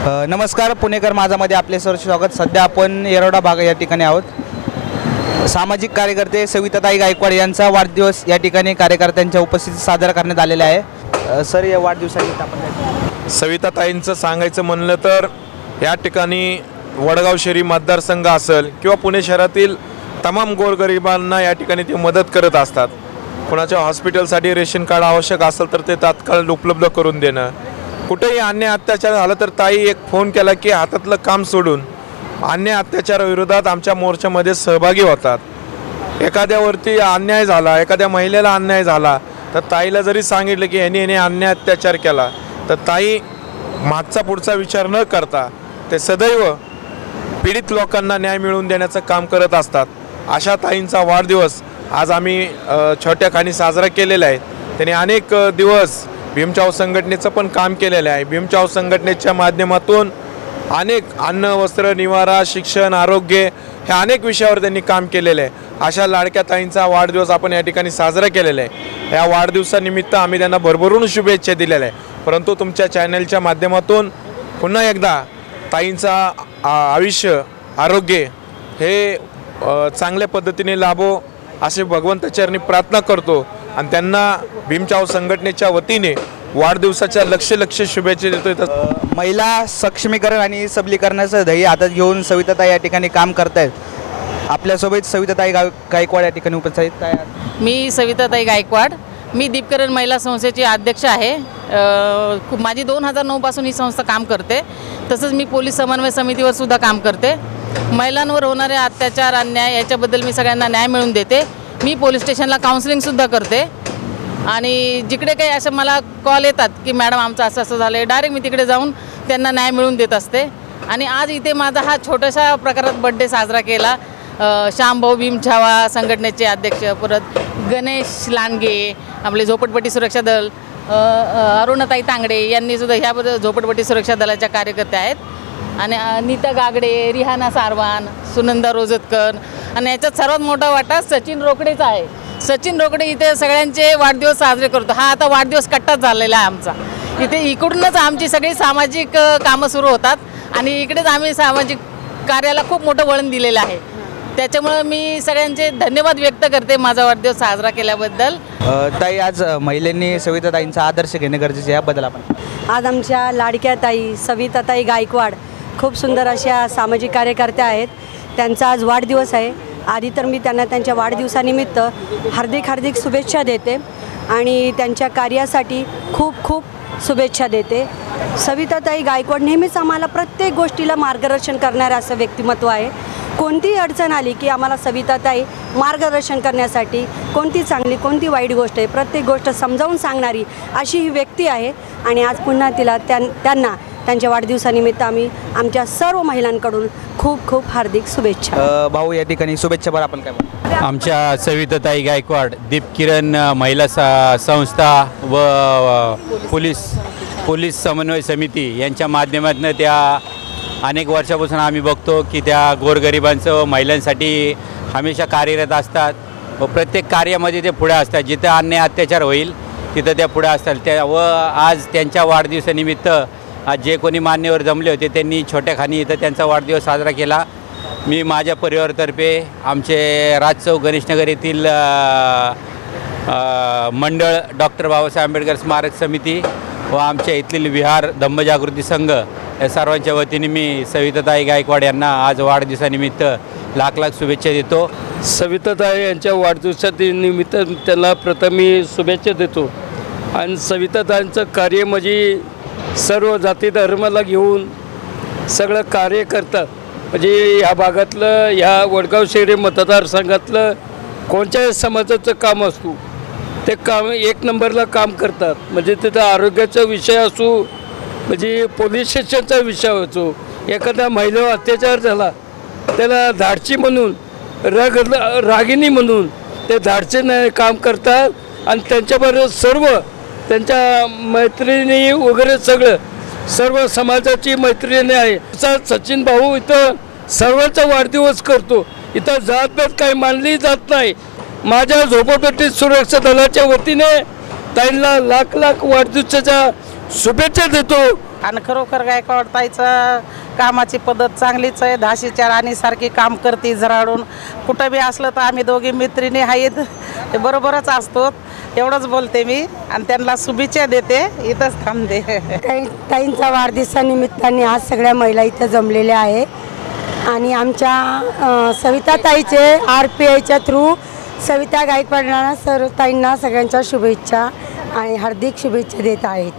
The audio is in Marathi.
नमस्कार, पुणेकर माझामध्ये आपले सहर्ष स्वागत। सध्या आपण येरवडा भाग या ठिकाणी आहोत। सामाजिक कार्यकर्ते सविताताई गायकवाड यांचा वाढदिवस या ठिकाणी कार्यकर्त्यांच्या उपस्थितीत साजरा करण्यात आलेला आहे। सर, या वाढदिवसानिमित्त आपण सविताताईंचं सांगायचं म्हणलं तर या ठिकाणी वडगाव शहरी मतदारसंघ असेल किंवा पुणे शहरातील तमाम गोरगरिबांना या ठिकाणी ते मदत करत असतात। कोणाच्या हॉस्पिटलसाठी रेशन कार्ड आवश्यक असेल तर ते तात्काळ उपलब्ध करून देणं, कुठेही अन्याय अत्याचार झाला तर ताई एक फोन केला की हातातलं काम सोडून अन्याय अत्याचाराविरोधात आमच्या मोर्चामध्ये सहभागी होतात। एखाद्यावरती अन्याय झाला, एखाद्या महिलेला अन्याय झाला तर ताईला जरी सांगितलं की याने अन्याय अत्याचार केला तर ताई मागचा पुढचा विचार न करता ते सदैव पीडित लोकांना न्याय मिळवून देण्याचं काम करत असतात। अशा ताईंचा वाढदिवस आज आम्ही छोट्या खाणी साजरा केलेला आहे। त्यांनी अनेक दिवस भीमचाव संघटनेचं पण काम केलेलं आहे। भीमचाव संघटनेच्या माध्यमातून अनेक अन्न, वस्त्र, निवारा, शिक्षण, आरोग्य ह्या अनेक विषयावर त्यांनी काम केलेलं आहे। अशा लाडक्या ताईंचा वाढदिवस आपण या ठिकाणी साजरा केलेला आहे। या वाढदिवसानिमित्त आम्ही त्यांना भरभरून शुभेच्छा दिलेल्या आहे। परंतु तुमच्या चॅनलच्या माध्यमातून पुन्हा एकदा ताईंचा आयुष्य, आरोग्य हे चांगल्या पद्धतीने लाभो असे भगवंताचरणी प्रार्थना करतो आणि त्यांना भीमचाव संघटनेच्या वतीने वाढदिवसाच्या लक्ष शुभेच्छा देतो। महिला सक्षमीकरण आणि सबलीकरणाचं ध्येय हातात घेऊन सविताताई या ठिकाणी काम करत आहेत। आपल्यासोबत सविताताई गायकवाड या ठिकाणी उपस्थित आहेत। मी सविताताई गायकवाड, मी दीपकरण महिला संस्थेची अध्यक्ष आहे। माझी 2009 पासून ही संस्था काम करते। तसंच मी पोलीस समन्वय समितीवर सुद्धा काम करते। महिलांवर होणारे अत्याचार, अन्याय याच्याबद्दल मी सगळ्यांना न्याय मिळवून देते। मी पोलीस स्टेशनला काउन्सिलिंगसुद्धा करते आणि जिकडे काही असं मला कॉल येतात की मॅडम आमचं असं झालं आहे, डायरेक्ट मी तिकडे जाऊन त्यांना न्याय मिळवून देत असते। आणि आज इथे माझा हा छोट्याशा प्रकारात बड्डे साजरा केला। श्यामभाऊ भीमछावा संघटनेचे अध्यक्ष, परत गणेश लांडगे, आपले झोपडपट्टी सुरक्षा दल, अरुणाताई तांगडे यांनी सुद्धा ह्या झोपडपट्टी सुरक्षा दलाच्या कार्यकर्त्या आहेत। आणि नीता गागडे, रिहाना सारवान, सुनंदा रोजतकर आणि याच्यात सर्वात मोठा वाटा सचिन रोकडेचा आहे। सचिन रोकडे इथे सगळ्यांचे वाढदिवस साजरे करतो। हा आता वाढदिवस कट्टाच झालेला आहे आमचा। इथे इकडूनच आमची सगळी सामाजिक कामं सुरू होतात आणि इकडेच आम्ही सामाजिक कार्याला खूप मोठं वळण दिलेलं आहे। त्याच्यामुळे मी सगळ्यांचे धन्यवाद व्यक्त करते माझा वाढदिवस साजरा केल्याबद्दल। ताई, आज महिलांनी सविताताईंचा आदर्श घेणे गरजेचे आहे, याबद्दल आपण आज आमच्या लाडक्या ताई सविताताई गायकवाड खूप सुंदर अशा सामाजिक कार्यकर्त्या आहेत। त्यांचा आज वाढदिवस आहे। आधी तर मी त्यांना त्यांच्या वाढदिवसानिमित्त हार्दिक शुभेच्छा देते आणि त्यांच्या कार्यासाठी खूप शुभेच्छा देते। सविताताई गायकवाड नेहमीच आम्हाला प्रत्येक गोष्टीला मार्गदर्शन करणारं असं व्यक्तिमत्व आहे। कोणतीही अडचण आली की आम्हाला सविताताई मार्गदर्शन करण्यासाठी कोणती चांगली कोणती वाईट गोष्ट आहे प्रत्येक गोष्ट समजावून सांगणारी अशी ही व्यक्ती आहे। आणि आज पुन्हा तिला त्यांना त्यांच्या वाढदिवसानिमित्त आम्ही आमच्या सर्व महिलांकडून खूप हार्दिक शुभेच्छा। भाऊ, या ठिकाणी शुभेच्छा बरं आपण काय बोलू? आमच्या सविताताई गायकवाड दीपकिरण महिला संस्था व पोलीस समन्वय समिती यांच्या माध्यमातून त्या अनेक वर्षापासून आम्ही बघतो की त्या गोरगरिबांचं व महिलांसाठी हमेशा कार्यरत असतात व प्रत्येक कार्यामध्ये ते पुढे असतात। जिथं अन्याय अत्याचार होईल तिथं त्या पुढे असतात। व आज त्यांच्या वाढदिवसानिमित्त आज जे कोणी मान्यवर जमले होते त्यांनी छोट्या खाणी इथं त्यांचा वाढदिवस साजरा केला। मी माझ्या परिवारातर्फे आमचे राजचौक गणेशनगर येथील मंडळ, डॉक्टर बाबासाहेब आंबेडकर स्मारक समिती व आमच्या इथली विहार धम्मजागृती संघ या सर्वांच्या वतीने मी सविताताई गायकवाड यांना आज वाढदिवसानिमित्त लाख शुभेच्छा देतो। सविताताई यांच्या वाढदिवसानिमित्त त्यांना प्रथम मी शुभेच्छा देतो। आणि सविताताईंचं कार्य म्हणजे सर्व जाती धर्माला घेऊन सगळं कार्य करतात। म्हणजे ह्या भागातलं, ह्या वडगाव शहरी मतदारसंघातलं कोणत्याही समाजाचं काम असतो ते काम एक नंबरला काम करतात। म्हणजे तिथं आरोग्याचा विषय असो, म्हणजे पोलीस स्टेशनचा विषय असो, एखाद्या महिलेवर अत्याचार झाला त्याला धाडसी म्हणून, रागिनी म्हणून ते धाडसीने काम करतात। आणि त्यांच्याबरोबर सर्व त्यांच्या मैत्रिणी वगैरे सर्व समाजाची मैत्रिणी आहे। सचिन भाऊ इथं सर्वांचा वाढदिवस करतो। इथं जातपात काही मानली जात नाही। माझ्या झोपडपट्टी सुरक्षा दलाच्या वतीने ताईंना लाख वाढदिवसाच्या शुभेच्छा देतो आणि खरोखर गायकवाड ताईचं कामाची पद्धत चांगलीच आहे. 10शी4 आणि सारखी काम करते झराडून. कुठं बी असलं तर आम्ही दोघी मैत्रिणी आहेत, ते बरोबरच असतो. एवढंच बोलते मी आणि त्यांना शुभेच्छा देते. इथंच थांबते. ताईंचा वाढदिवसानिमित्ताने आज सगळ्या महिला इथं जमलेल्या आहे आणि आमच्या सविता ताईचे RPIच्या थ्रू सविता गायकवाडांना सर्व ताईंना सगळ्यांच्या शुभेच्छा आणि हार्दिक शुभेच्छा देत आहेत.